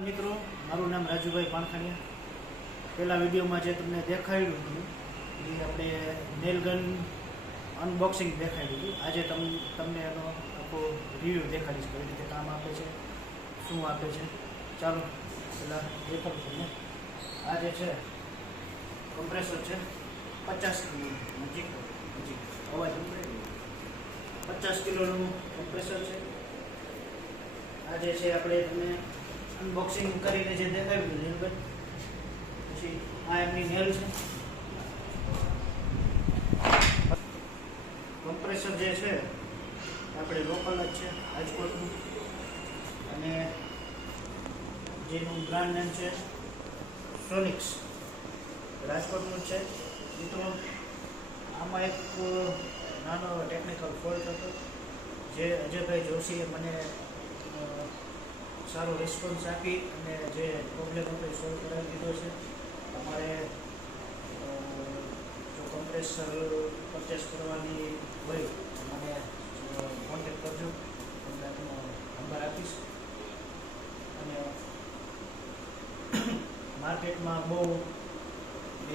મિત્રો, મારું નામ રાજુભાઈ પાણખાણીયા. પહેલા વિડીયોમાં જે તમને દેખાડ્યું હતું એ આપણે નેલગન અનબોક્સિંગ દેખાડ્યું હતું. આજે તમને એનો આખો રિવ્યૂ દેખાડીશ, કઈ રીતે કામ આપે છે, શું આપે છે. ચાલો પહેલાં દેખાડું તમને. આ જે છે કમ્પ્રેસર છે, 50 કિલો નજીક અવાજ 50 કિલોનું કમ્પ્રેસર છે. આ જે છે આપણે તમને અનબોક્સિંગ કરીને જે દેખાડ્યું નેલગન, પછી આ એમની નેલ છે. કમ્પ્રેસર જે છે આપણે લોકલ જ છે, રાજકોટનું, અને જેનું બ્રાન્ડ નેમ છે સોનિક્સ, રાજકોટનું જ છે. મિત્રો, આમાં એક નાનો ટેકનિકલ ફોલ્ટ હતો, જે અજયભાઈ જોશીએ મને સારો રિસ્પોન્સ આપી અને જે પ્રોબ્લેમ હતો એ સોલ્વ કરાવી દીધો છે. તમારે જો કમ્પ્રેસર પરચેસ કરવાની હોય તો મને કોન્ટેક્ટ કરજો, તમને એનો નંબર આપીશ. અને માર્કેટમાં બહુ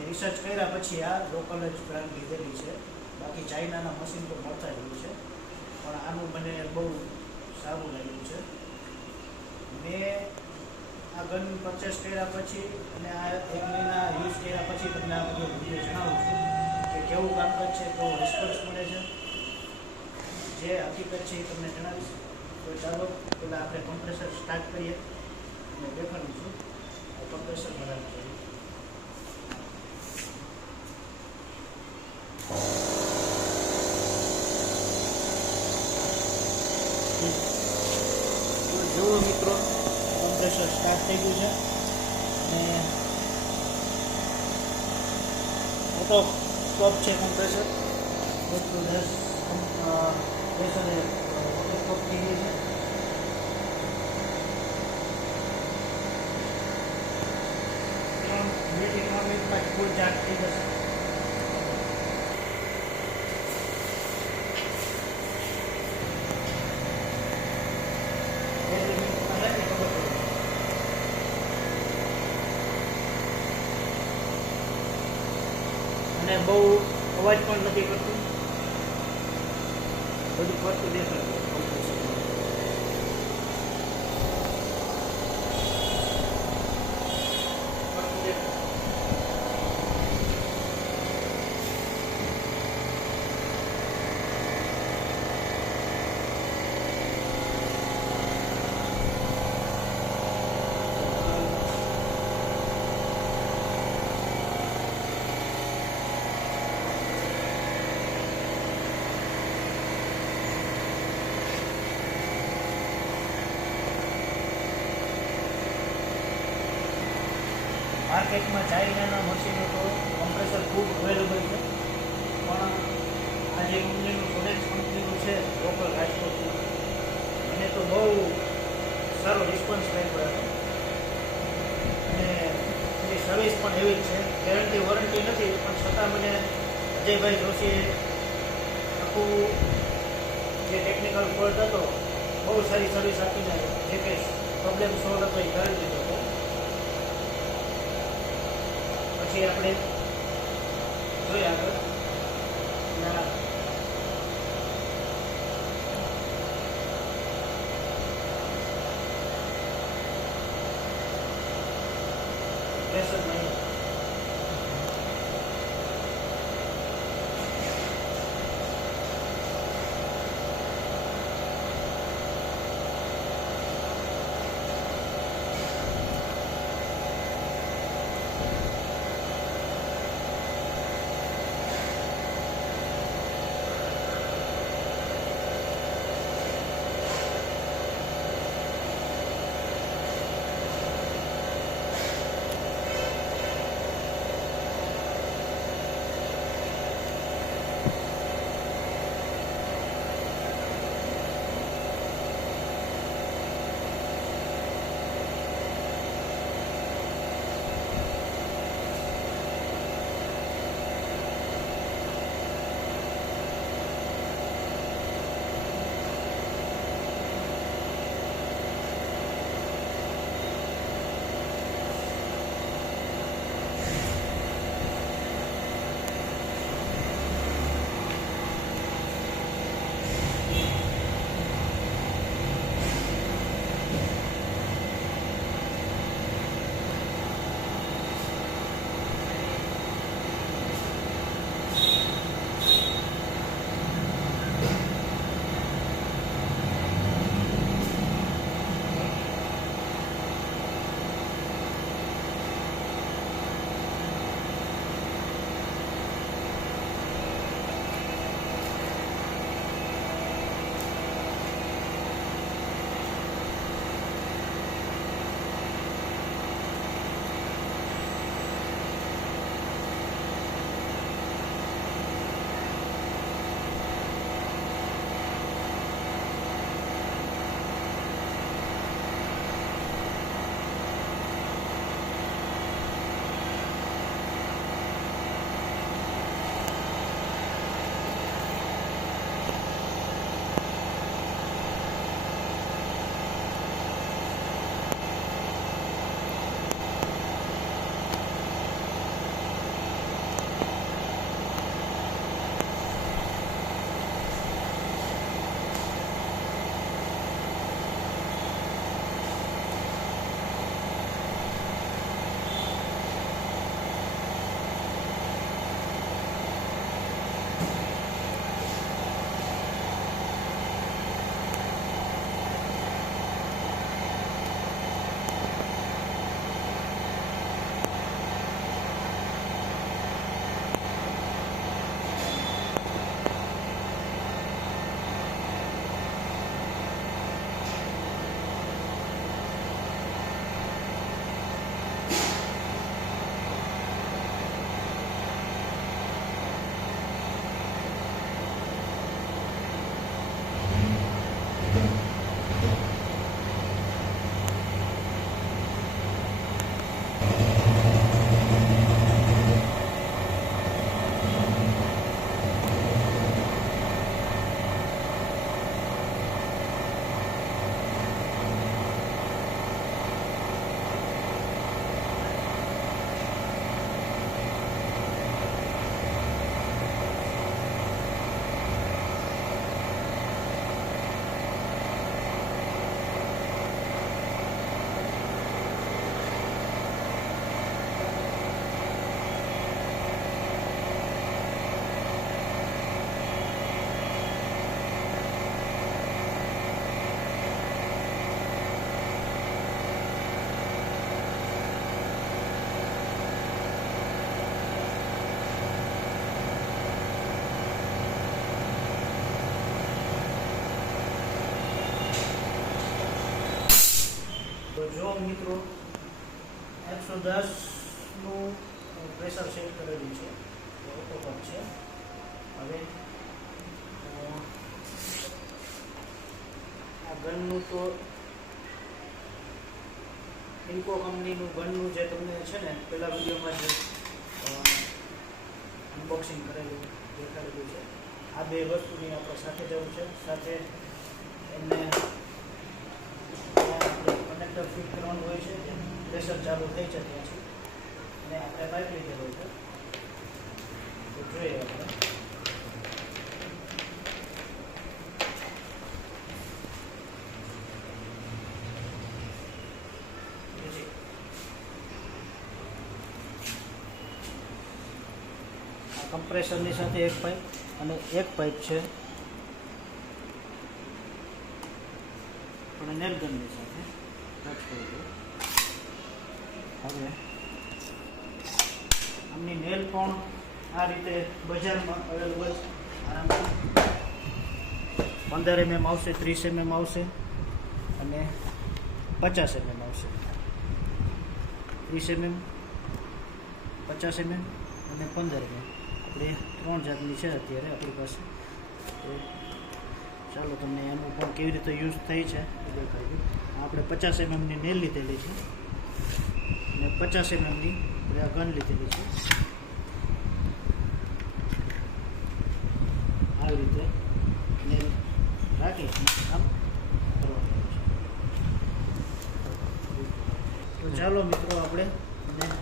રિસર્ચ કર્યા પછી આ લોકલ જ બ્રાન્ડ લીધેલી છે. બાકી ચાઇનાના મશીન તો મળતા જ હોય છે, પણ આનું મને બહુ સારું લાગ્યું છે. મેં આ ગન પરચેસ કર્યા પછી અને આ 1 મહિના યુઝ કર્યા પછી તમને આ બધો વિડીયો જણાવું છું કે કેવું કામકાજ છે, કેવો રિસ્પોન્સ મળે છે. જે હકીકત છે એ તમને જણાવીશ. તો ચાલો પહેલાં આપણે કમ્પ્રેસર સ્ટાર્ટ કરીએ અને દેખાડું છું કમ્પ્રેસર બરાબર છે. જુઓ મિત્રો, કમ્પ્રેસર સ્ટાર્ટ થઈ ગયું છે અને ઓટો સ્ટોપ છે કમ્પ્રેસર. બધું પ્રેશર ઓટો સ્ટોપ થઈ ગયું છે. બે 3 મિનિટમાં ફૂલ ચાર્જ થઈ જશે. અને બહુ અવાજ પણ નથી કરતું, બધું ફરતું દેખાડતું. માર્કેટમાં ચાઇનાના મશીનો તો કમ્પ્રેસર ખૂબ અવેલેબલ છે, પણ આ જે કંપનીનું સોનેક્સ કંપનીનું છે લોકલ રાજકોટનું, મને તો બહુ સારો રિસ્પોન્સ મળ્યો હતો. અને એની સર્વિસ પણ એવી જ છે, ગેરંટી વોરંટી નથી, પણ છતાં મને અજયભાઈ જોશીએ આખું જે ટેકનિકલ ફોલ્ટ હતો બહુ સારી સર્વિસ આપીને જે કંઈ પ્રોબ્લેમ સોલ્વ હતો એ કરી દીધો હતો. પછી આપણે જોઈએ આગળ. પ્રેશર નહીં, જો મિત્રો 110નું પ્રેશર સેટ કરેલું છે, ઓટો પંપ છે. હવે આ ગનનું તો ઇન્કો કંપનીનું ગનનું જે તમને છે ને પહેલા વિડીયોમાં જે અનબોક્સિંગ કરેલું દેખાડેલું છે, આ બે વસ્તુની આપણે સાથે જવું છે. સાથે એમને કનેક્ટર ફિટ કરવાનું હોય છે, પ્રેશર ચાલુ થઈ છે ત્યાંથી, અને આપણે પાઇપ લીધેલો છે. તો જોઈએ આપણે કમ્પ્રેસરની સાથે એક પાઇપ અને એક પાઇપ છે પણ નેલ ગનની સાથે ટચ કરી દો. હવે આમની નેલ પણ આ રીતે બજારમાં અવેલેબલ આરામથી 15 mm આવશે, 30 mm આવશે અને 50 mm આવશે. 30 mm, 50 mm અને 15 mm આપણે 3 જાતની છે અત્યારે આપણી પાસે. તો ચાલો તમને એનું પણ કેવી રીતે યુઝ થઈ છે એ દેખાડી દઉં. આપણે 50 mmની નેલ લીધેલી છે અને 50 mmની આપણે આ ગન લીધેલી છે. આવી રીતે નેલ રાખી આમ કરવાનું છે. તો ચાલો મિત્રો આપણે નેલ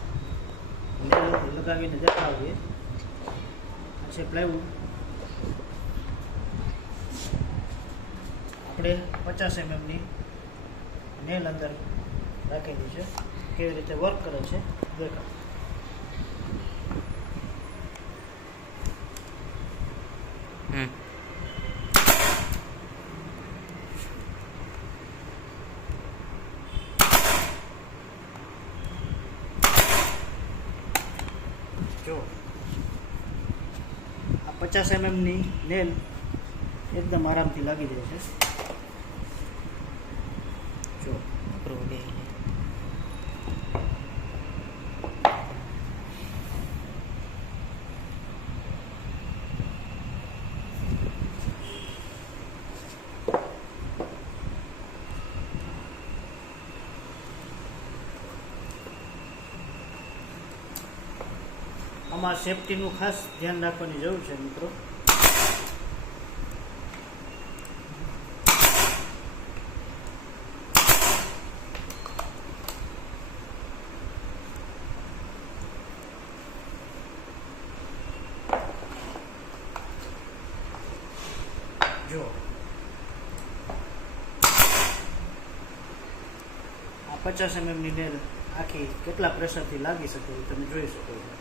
લગાવીને દેખાડીએ. આ છે પ્લાયવુડ. આપણે 50 mmની નેલ અંદર રાખેલી છે. કેવી રીતે વર્ક કરે છે દેખાડો. જો આ 50 mmની નેલ એકદમ આરામથી લાગી જાય છે. જો આમાં સેફટીનું ખાસ ધ્યાન રાખવાની જરૂર છે મિત્રો. જો આ 50 mmની નેલ આખી કેટલા પ્રેશરથી લાગી શકે તમે જોઈ શકો છો.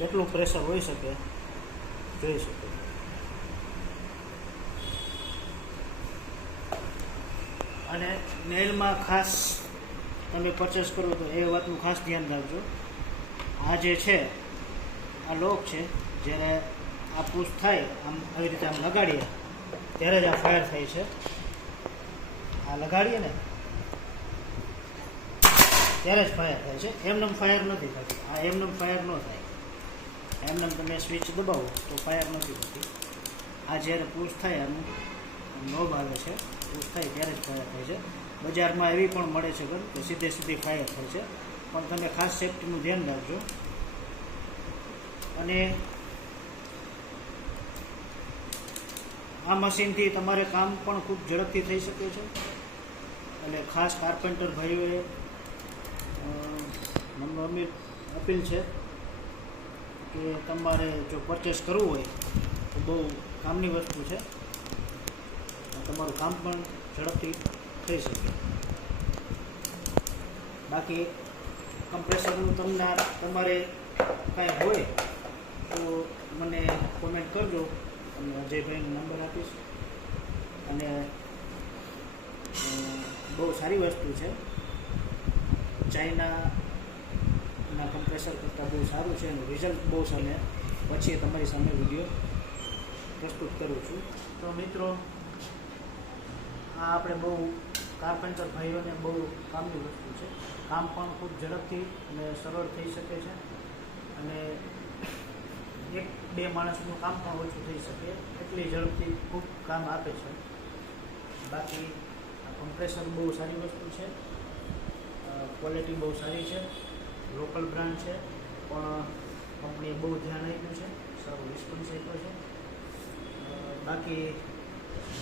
કેટલું પ્રેશર હોઈ શકે જોઈ શકો. અને નેલમાં ખાસ તમે પરચેસ કરો તો એ વાતનું ખાસ ધ્યાન રાખજો. આ જે છે આ લોક છે, જ્યારે આ પુશ થાય આમ આવી રીતે આમ લગાડીએ ત્યારે જ આ ફાયર થાય છે. આ લગાડીએ ને ત્યારે જ ફાયર થાય છે, એમનેમ ફાયર નથી થતી. આ એમનેમ ફાયર ન થાય. એમને તમે સ્વિચ દબાવો તો ફાયર નથી થતી. આ જ્યારે પુશ થાય આનું નોબ આવે છે, પુશ થાય ત્યારે જ ફાયર થાય છે. બજારમાં એવી પણ મળે છે કે સીધી ફાયર થાય છે, પણ તમે ખાસ સેફટીનું ધ્યાન રાખજો. અને આ મશીનથી તમારે કામ પણ ખૂબ ઝડપથી થઈ શકે છે. એટલે ખાસ કાર્પેન્ટર ભાઈઓએ મને અપીલ છે કે તમારે જો પરચેસ કરવું હોય તો બહુ કામની વસ્તુ છે. તમારું કામ પણ ઝડપથી થઈ શકે. બાકી કમ્પ્રેસરનું તમારે કાંઈ હોય તો મને કોમેન્ટ કરજો, અને અજયભાઈનો નંબર આપીશ. અને બહુ સારી વસ્તુ છે, ચાઇનાના કમ્પ્રેસર કરતાં બહુ સારું છે અને રિઝલ્ટ બહુ સામે પછી તમારી સામે વિડીયો પ્રસ્તુત કરું છું. તો મિત્રો, આ આપણે બહુ કાર્પેન્ટર ભાઈઓને બહુ કામની વસ્તુ છે. કામ પણ ખૂબ ઝડપથી અને સરળ થઈ શકે છે, અને 1-2 માણસનું કામ પણ ઓછું થઈ શકે એટલી ઝડપથી ખૂબ કામ આપે છે. બાકી આ કમ્પ્રેસર બહુ સારી વસ્તુ છે, ક્વોલિટી બહુ સારી છે, લોકલ બ્રાન્ડ છે, પણ કંપનીએ બહુ ધ્યાન આપ્યું છે, સારો રિસ્પોન્સ આપ્યો છે. બાકી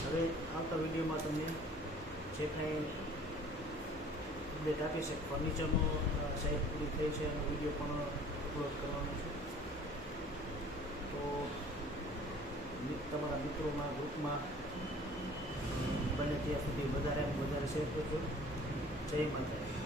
હવે આવતા વિડીયોમાં તમને જે કાંઈ અપડેટ આપી છે, ફર્નિચરનો સાઇટ પૂરી થઈ છે એનો વિડીયો પણ અપલોડ કરવાનો છે. તો તમારા મિત્રોમાં ગ્રુપમાં બને ત્યાં સુધી વધારે શેર કરજો. જય માતાજી.